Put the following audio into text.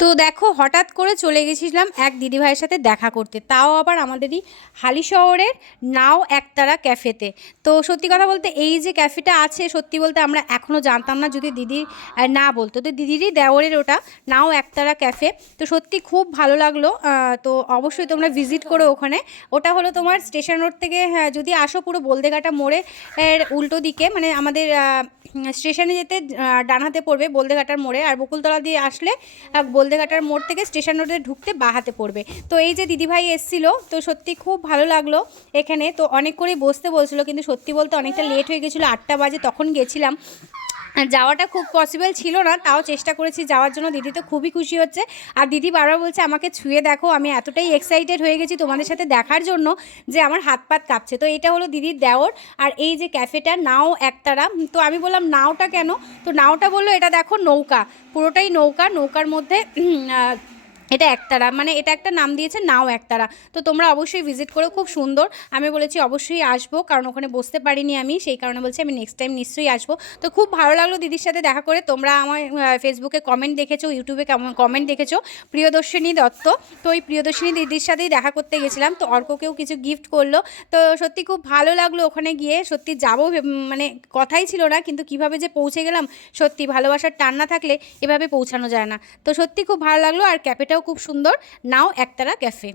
তো দেখো হঠাৎ করে চলে গেছিলাম এক দিদিভাইয়ের সাথে দেখা করতে, তাও আবার আমাদেরই হালি শহরের নাও একতারা ক্যাফেতে। তো সত্যি কথা বলতে এই যে ক্যাফেটা আছে, সত্যি বলতে আমরা এখনও জানতাম না, যদি দিদি না বলতো। তো দিদিরই দেওরের ওটা নাও একতারা ক্যাফে। তো সত্যি খুব ভালো লাগলো। তো অবশ্যই তোমরা ভিজিট করো ওখানে। ওটা হলো তোমার স্টেশন রোড থেকে, হ্যাঁ, যদি আসো পুরো বলদেঘাটা মোড়ে এর উল্টো দিকে, মানে আমাদের স্টেশনে যেতে ডান হাতে পড়বে বলদেঘাটার মোড়ে, আর বকুলতলা দিয়ে আসলে বলদেঘাটার মোড় থেকে স্টেশন রোডে ঢুকতে বাঁ হাতে পড়বে। তো এই যে দিদিভাই এসেছিল, তো সত্যি খুব ভালো লাগলো এখানে। তো অনেক করেই বসতে বলছিল, কিন্তু সত্যি বলতে অনেকটা লেট হয়ে গেছিলো, 8টা বাজে তখন গেছিলাম। যাওয়াটা খুব পসিবল ছিল না, তাও চেষ্টা করেছি যাওয়ার জন্য। দিদি তো খুবই খুশি হচ্ছে, আর দিদি বারবার বলছে আমাকে ছুঁয়ে দেখো। আমি এতটাই এক্সাইটেড হয়ে গেছি তোমাদের সাথে দেখার জন্য যে আমার হাত পাত কাঁপছে। তো এটা হলো দিদির দেওর, আর এই যে ক্যাফেটা নাও একতারা। তো আমি বললাম নাওটা কেন? তো নাওটা বললো এটা দেখো নৌকা, পুরোটাই নৌকা, নৌকার মধ্যে এটা একতারা, মানে এটা একটা নাম দিয়েছে নাও একতারা। তো তোমরা অবশ্যই ভিজিট করো, খুব সুন্দর। আমি বলেছি অবশ্যই আসবো, কারণ ওখানে বসতে পারিনি আমি, সেই কারণে বলছি আমি নেক্সট টাইম নিশ্চয়ই আসবো। তো খুব ভালো লাগলো দিদির সাথে দেখা করে। তোমরা আমার ফেসবুকে কমেন্ট দেখেছো, ইউটিউবে কমেন্ট দেখেছো প্রিয়দর্শিনী দত্ত। তো ওই প্রিয়দর্শিনী দিদির সাথেই দেখা করতে গেছিলাম। তো অর্ককেও কিছু গিফট করলো। তো সত্যি খুব ভালো লাগলো ওখানে গিয়ে। সত্যি যাবো মানে কথাই ছিল না, কিন্তু কিভাবে যে পৌঁছে গেলাম, সত্যি ভালোবাসার টান না থাকলে এভাবে পৌঁছানো যায় না। তো সত্যি খুব ভালো লাগলো, আর ক্যাফেটাও খুব সুন্দর, নাও একতারা ক্যাফে।